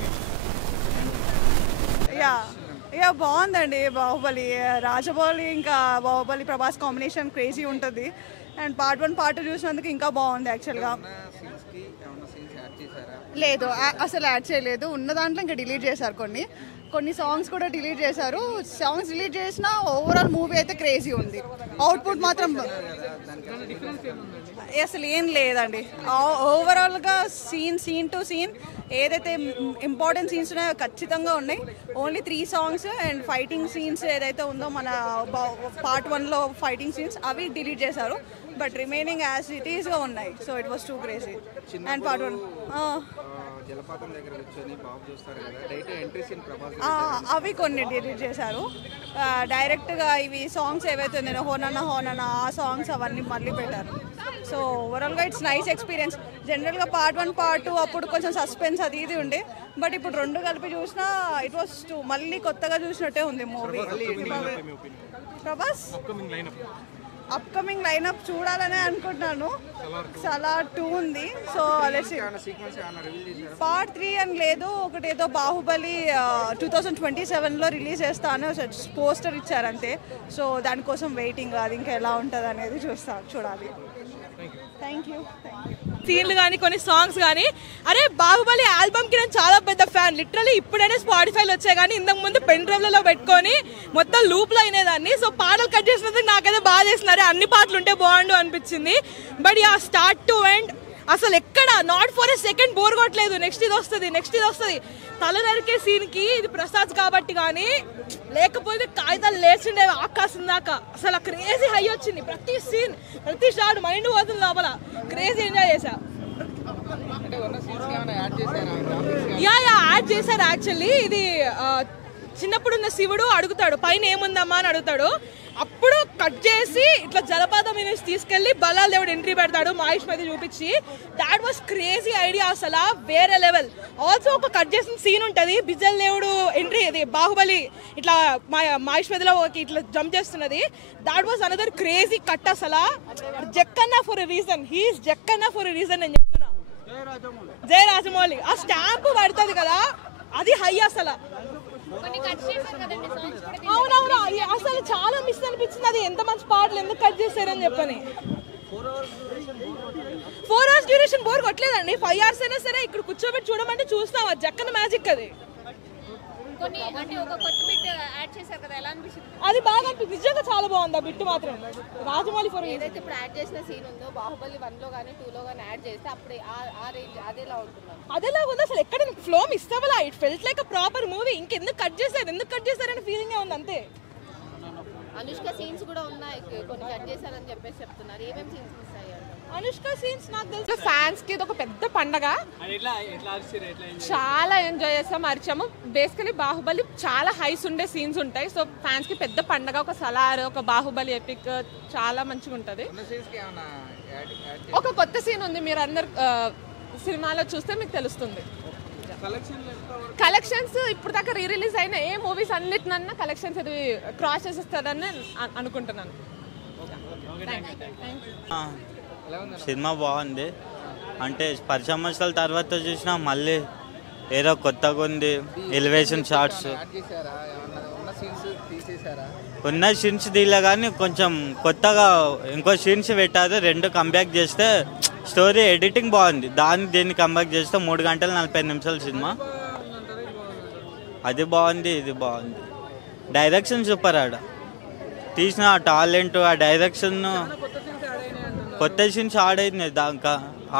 బాగుంది. యా బాగుందండి. బాహుబలి రాజమౌళి ఇంకా బాహుబలి ప్రభాస్ కాంబినేషన్ క్రేజీ ఉంటుంది. అండ్ పార్ట్ 1 పార్ట్ 2 చూసినందుకు ఇంకా బాగుంది యాక్చువల్గా. లేదు అసలు యాడ్ చేయలేదు. ఉన్న దాంట్లో ఇంకా డిలీట్ చేశారు. కొన్ని సాంగ్స్ కూడా డిలీట్ చేశారు. సాంగ్స్ డిలీట్ చేసినా ఓవరాల్ మూవీ అయితే క్రేజీ ఉంది. అవుట్పుట్ మాత్రం అసలు ఏం లేదండి. ఓవరాల్గా సీన్ టు సీన్ ఏదైతే ఇంపార్టెంట్ సీన్స్ ఉన్నాయో ఖచ్చితంగా ఉన్నాయి. Only 3 songs and fighting scenes ఏదైతే ఉందో మన పార్ట్ 1లో ఫైటింగ్ సీన్స్ అవి డిలీట్ చేశారు. బట్ రిమైనింగ్ యాజ్ ఇట్ ఈస్గా ఉన్నాయి. So it was two crazy. And part 1 అవి కొన్ని డిలీట్ చేశారు. డైరెక్ట్గా ఇవి సాంగ్స్ ఏవైతే ఉన్నాయో హోనన్న ఆ సాంగ్స్ అవన్నీ మళ్ళీ పెట్టారు. సో ఓవరాల్గా ఇట్స్ నైస్ ఎక్స్పీరియన్స్. జనరల్గా పార్ట్ 1 పార్ట్ 2 అప్పుడు కొంచెం సస్పెన్స్ అది ఇది ఉండే. బట్ ఇప్పుడు 2 కలిపి చూసినా ఇట్ వాస్ మళ్ళీ కొత్తగా చూసినట్టే ఉంది మూవీ. ప్రభాస్ అప్కమింగ్ లైనప్ చూడాలనే అనుకుంటున్నాను. సలార్ 2 ఉంది. సో పార్ట్ 3 అని లేదు. ఒకటేదో బాహుబలి 2027లో రిలీజ్ చేస్తాను పోస్టర్ ఇచ్చారంతే. సో దానికోసం వెయిటింగ్. అది ఇంకా ఎలా ఉంటుంది అనేది చూడాలి. Thank you. సీన్లు కానీ కొన్ని సాంగ్స్ కానీ అరే బాహుబలి ఆల్బమ్కి నేను చాలా పెద్ద ఫ్యాన్. లిటరలీ ఇప్పుడైనా స్పాటిఫైలో వచ్చాయి కానీ ఇంతకు ముందు పెన్ డ్రైవ్లలో పెట్టుకొని మొత్తం లూప్లో అయినేదాన్ని. సో పాటలు కట్ చేసినందుకు నాకైతే బాగా చేస్తున్నారు. అన్ని పాటలు ఉంటే బాగుండు అనిపించింది. బట్ ఆ స్టార్ట్ టు ఎండ్ అసలు ఎక్కడ not for a second bore కొట్టలేదు. నెక్స్ట్ ఇది వస్తుంది తల నరికే సీన్కి ఇది ప్రసాద్ కాబట్టి కానీ లేకపోతే కాగితాలు లేచిండే ఆకాశం దాకా. అసలు క్రేజీ హై వచ్చింది. ప్రతి సీన్ ప్రతి షాట్ మైండ్ పోతుంది లోపల. క్రేజీ ఎంజాయ్ చేశా. యాడ్ చేశారు యాక్చువల్లీ. ఇది చిన్నప్పుడున్న శివుడు అడుగుతాడు పైన ఏముందమ్మా అని అడుగుతాడు. అప్పుడు కట్ చేసి ఇట్లా జలపాతం మీద తీసుకెళ్లి బలాల దేవుడు ఎంట్రీ పెడతాడు మహేష్ మీద చూపించి. That was crazy idea. అసలు వేరే లెవెల్. ఆల్సో ఒక కట్ చేసిన సీన్ ఉంటుంది. బిజల్ దేవుడు ఎంట్రీ ఇది బాహుబలి ఇట్లా మహేష్ మీదలో ఇట్లా జంప్ చేస్తున్నది. That was another crazy cut. అసలు Jakkanna for a reason. He's Jakkanna for a reason నేను చెప్తున్నా. జై రాజమౌళి ఆ స్టాంప్ పడుతుంది కదా అది హై. అసలు అవునవును అసలు చాలా మిస్ అనిపించింది. అది ఎంత మంచి పాటలు ఎందుకు కట్ చేశారని చెప్పని. 4 hours డ్యూరేషన్ బోర్ కొట్టలేదండి. 5 hours అయినా సరే ఇక్కడ కూర్చోబెట్టి చూడమంటే చూస్తాం. అది జక్కన మ్యాజిక్. అది అది బాగా అనిపించింది. నిజంగా చాలా బాగుంది ఆ బిట్ మాత్రం. రాజమౌళి ఫర్ ఏదైతే ఇప్పుడు యాడ్ చేసిన సీన్ ఉందో బాహుబలి 1లో కానీ 2లో కానీ యాడ్ చేస్తే అప్పుడు ఆ రేంజ్ అదేలా ఉంటుంది. అదేలా ఉంది అసలు. ఎక్కడ ఫ్లో మిస్ అవ్వాలా. It felt like a proper movie. ఇంకెందుకు కట్ చేశారని ఫీలింగ్ ఉంది అంతే. అనుష్క సీన్స్ కూడా ఉన్నాయి కొన్ని కట్ చేశారని చెప్పేసి చెప్తున్నారు. ఏమేమి సీన్స్ మిస్ అయ్యారు? అనుష్క సీన్స్ నాకు తెలుసు. ఫ్యాన్స్ కి ఇది ఒక పెద్ద పండగ. చాలా ఎంజాయ్ చేస్తాం. అరిచాము. బేసికలీ బాహుబలి చాలా హైస్ ఉండే సీన్స్ ఉంటాయి. సో ఫ్యాన్స్ కి పెద్ద పండగ. ఒక సలార్ ఒక బాహుబలి ఎపిక్ చాలా మంచిగా ఉంటది. ఒక కొత్త సీన్ ఉంది. మీరు అందరు సినిమాలో చూస్తే మీకు తెలుస్తుంది. కలెక్షన్స్ ఇప్పుడు దాకా రిలీజ్ అయిన ఏ మూవీస్ అన్నిటినన్నా కలెక్షన్స్ అది క్రాస్ చేసేస్తారని అనుకుంటున్నాను. సినిమా బాగుంది. అంటే 10 సంవత్సరాల తర్వాత చూసినా మళ్ళీ ఏదో కొత్తగా ఉంది. ఎలివేషన్ షాట్స్ ఉన్న సీన్స్ తీయలే కానీ కొంచెం కొత్తగా ఇంకో సీన్స్ పెట్టారు. 2 కంబ్యాక్ చేస్తే స్టోరీ ఎడిటింగ్ బాగుంది. దీన్ని కంబ్యాక్ చేస్తే 3 గంటల 40 నిమిషాల సినిమా. అది బాగుంది, ఇది బాగుంది. Direction super. ఆడ తీసిన టాలెంట్ ఆ డైరెక్షన్ కొత్త సీన్స్ ఆడైంది.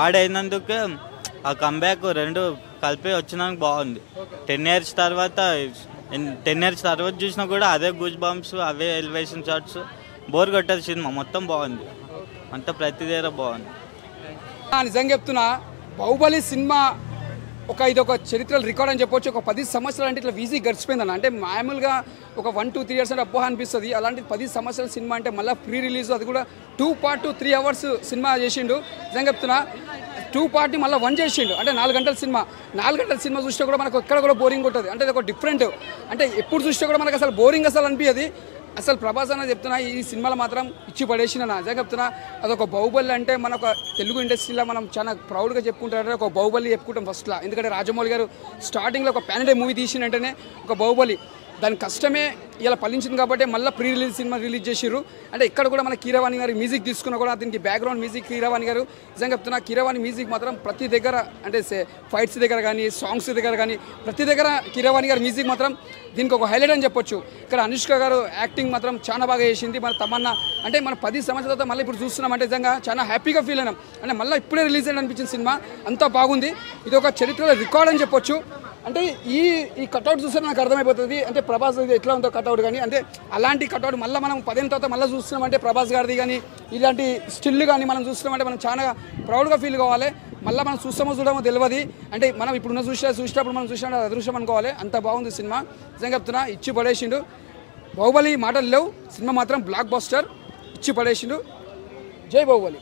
ఆడైనందుకే ఆ కంబ్యాక్ 2 కలిపి వచ్చినందుకు బాగుంది. 10 years తర్వాత చూసినా కూడా అదే గూజ్ బంప్స్ అవే ఎలివేషన్ షాట్స్. బోర్ కొట్టదు సినిమా. మొత్తం బాగుంది. అంతా ప్రతి దగ్గర బాగుంది. నిజంగా చెప్తున్నా బాహుబలి సినిమా ఇది ఒక చరిత్ర రికార్డ్ అని చెప్పొచ్చు. ఒక 10 సంవత్సరాలు అంటే ఇట్లా ఈజీ గడిచిపోయిందన్న. అంటే మామూలుగా ఒక 1-2-3 years అంటే అబ్బోహ అనిపిస్తుంది. అలాంటి 10 సంవత్సరాల సినిమా అంటే మళ్ళీ ప్రీ రిలీజ్ అది కూడా 2 part 3 hours సినిమా చేసిండు. నిజంగా చెప్తున్నా 2 part మళ్ళీ 1 చేసిండు. అంటే 4 గంటల సినిమా. 4 గంటల సినిమా చూస్తే కూడా మనకు ఎక్కడ కూడా బోరింగ్ ఉంటుంది. అంటే ఇది ఒక డిఫరెంట్. అంటే ఎప్పుడు చూస్తే కూడా మనకు అసలు బోరింగ్ అసలు అనిపించదు. అసలు ప్రభాస్ అన్న చెప్తున్నా ఈ సినిమాలో మాత్రం ఇచ్చి పడేసిన నిజంగా చెప్తున్నా అదొక బాహుబలి అంటే మన ఒక తెలుగు ఇండస్ట్రీలో మనం చాలా ప్రౌడ్గా చెప్పుకుంటారు ఒక బాహుబలి చెప్పుకుంటాం ఫస్ట్లో ఎందుకంటే రాజమౌళి గారు స్టార్టింగ్లో ఒక ప్యాన్ ఇండియా మూవీ తీసినంటేనే ఒక బాహుబలి దాని కష్టమే ఇలా ఫలించింది కాబట్టి మళ్ళీ ప్రీ రిలీజ్ సినిమా రిలీజ్ చేసిర్రు అంటే ఇక్కడ కూడా మన కీరవాణి గారి మ్యూజిక్ తీసుకున్నా కూడా దీనికి బ్యాక్గ్రౌండ్ మ్యూజిక్ కీరవాణి గారు నిజంగా చెప్తున్నా కీరవాణి మ్యూజిక్ మాత్రం ప్రతి దగ్గర అంటే ఫైట్స్ దగ్గర కానీ సాంగ్స్ దగ్గర కానీ ప్రతి దగ్గర కీరవాణి గారి మ్యూజిక్ మాత్రం దీనికి ఒక హైలైట్ అని చెప్పొచ్చు ఇక్కడ అనుష్క గారు యాక్టింగ్ మాత్రం చాలా బాగా చేసింది మన తమన్నా అంటే మన 10 సంవత్సరాల తర్వాత మళ్ళీ ఇప్పుడు చూస్తున్నాం అంటే నిజంగా చాలా హ్యాపీగా ఫీల్ అయినాం అంటే మళ్ళీ ఇప్పుడే రిలీజ్ అయ్యి అనిపించిన సినిమా అంతా బాగుంది ఇది ఒక చరిత్రలో రికార్డ్ అని చెప్పొచ్చు అంటే ఈ కట్అవుట్ చూస్తే నాకు అర్థమైపోతుంది అంటే ప్రభాస్ ఎట్లా ఉందో కట్అవుట్ కానీ అంటే అలాంటి కట్అవుట్ మళ్ళీ మనం 10 తర్వాత మళ్ళీ చూస్తున్నామంటే ప్రభాస్ గారిది కానీ ఇలాంటి స్టిల్ కానీ మనం చూస్తున్నామంటే మనం చాలా ప్రౌడ్గా ఫీల్ కావాలి మళ్ళీ మనం చూడమో తెలియదు అంటే మనం ఇప్పుడున్న చూసినప్పుడు మనం చూసినప్పుడు అదృష్టం అనుకోవాలి అంత బాగుంది సినిమా నిజంగా చెప్తున్నా ఇచ్చి పడేసిండు బాహుబలి మాటలు లేవు సినిమా మాత్రం బ్లాక్ బస్టర్ ఇచ్చి పడేసిండు జై బాహుబలి